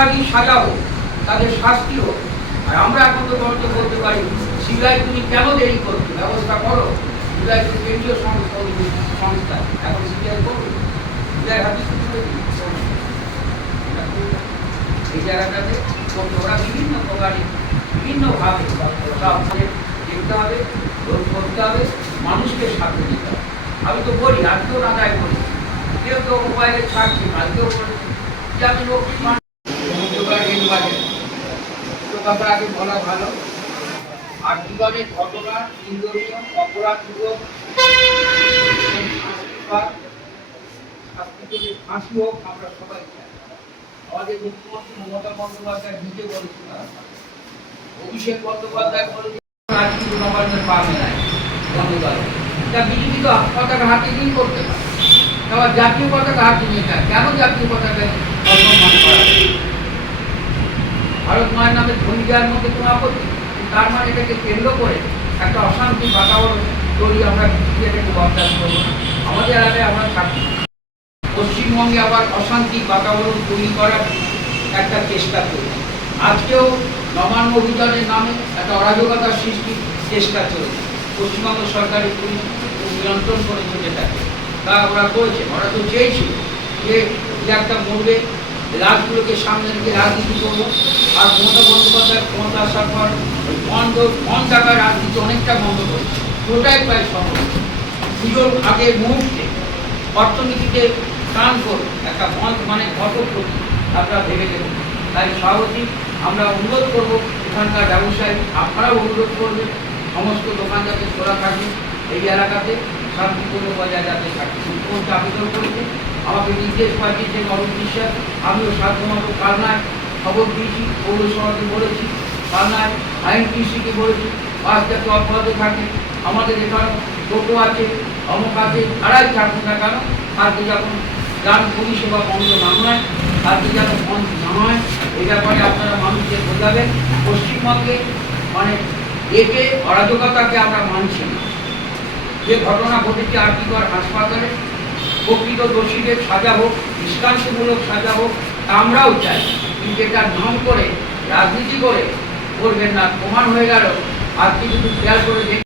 অপরাধী সাজা হোক তাদের শাস্তি হোক। আর আমরা এখন তো বলতে বলতে পারি। সিবিআই তুমি কেন দেরি করছ? ব্যবস্থা করো। সিবিআই তো কেন্দ্রীয় সংস্থা সংস্থা। এখন করবে। এই জায়গাটাতে ওরা বিভিন্ন প্রকারে বিভিন্নভাবে দেখতে হবে করতে হবে, মানুষকে সাথে দিতে হবে। আমি তো বলি, আজকেও রাজায় বলি, কেউ তো মোবাইলে ছাড়ছি আজকেও বলি যে আমি লক্ষ্মী বলা ভালো। আর ঘটনা ফাঁসি হোক, আমরা সবাই আমাদের মুখ্যমন্ত্রী মমতা বন্দ্যোপাধ্যায় নিজে বলেছিলেন অভিষেক বন্দ্যোপাধ্যায় নবান্নের পাবে বন্ধুবাল তা বিজেপি তো পতাকা হাতে দিন করতে পারে। জাতীয় পতাকা হাতে নিয়ে যায়। কেন জাতীয় পতাকা অসম্মান করা হয়? ভারত মায়ের নামে ধনী দেওয়ার মধ্যে কোনো আপত্তি? তার মানে এটাকে কেন্দ্র করে একটা অশান্তি বাতাবরণ তৈরি আমরা এটাকে করব না। আমাদের এলাকায় আমরা থাকি। পশ্চিমবঙ্গে আবার অশান্তি বাতাবরণ তৈরি করার একটা চেষ্টা চলছে। আজকেও নবান্ন অভিযানের নামে একটা অরাজকতার সৃষ্টির চেষ্টা চলছে। পশ্চিমবঙ্গ সরকারের পুলিশ নিয়ন্ত্রণ করেছে যেটাকে। তা ওরা করেছে। ওরা তো চেয়েছিল যে একটা মরবে রাজগুলোকে সামনে রেখে রাজনীতি করব। আর মমতা বন্দ্যোপাধ্যায় ক্ষমতা আসার পর বন্ধ বন টাকার রাজনীতি অনেকটা বন্ধ করেছে। ওটাই প্রায় সম্ভব পুজোর আগের মুহূর্তে অর্থনীতিতে টান করে একটা বন্ধ মানে ক্ষতি আপনারা ভেবে দেখুন। তাই সভাপতি আমরা অনুরোধ করব এখানকার ব্যবসায়ী, আপনারাও অনুরোধ করবেন, সমস্ত দোকানদারকে খোলা থাকে এই এলাকাতে। শান্তিপূর্ণ বজায় যাতে থাকে। মুখ্যমন্ত্রী আবেদন করেছে, আমাকে নির্দেশ পাঠিয়েছেন অরুণ বিশ্বাস, আমিও সাধ্যমতো কালনায় খবর দিয়েছি, পৌরসভাকে বলেছি কালনায় কৃষিকে বলেছি বাস যাতে থাকে। আমাদের এখানে টোটো আছে, অমুক আছে, তারাই থাকুক না কেন তাকে যখন যান পরিষেবা বন্ধ না হয় তাকে যেন বন্ধ না হয় এই ব্যাপারে আপনারা মানুষকে বোঝাবেন। পশ্চিমবঙ্গে মানে একে অরাজকতাকে আমরা মানছি না। যে ঘটনা ঘটেছে আর্থিকর হাসপাতালে, প্রকৃত দোষীদের সাজা হোক দৃষ্টান্তমূলক সাজা হোক আমরাও চাই। কিন্তু এটা নাম করে, রাজনীতি করে করবেন না, প্রমাণ হয়ে গেল। আজকে কিন্তু খেয়াল করে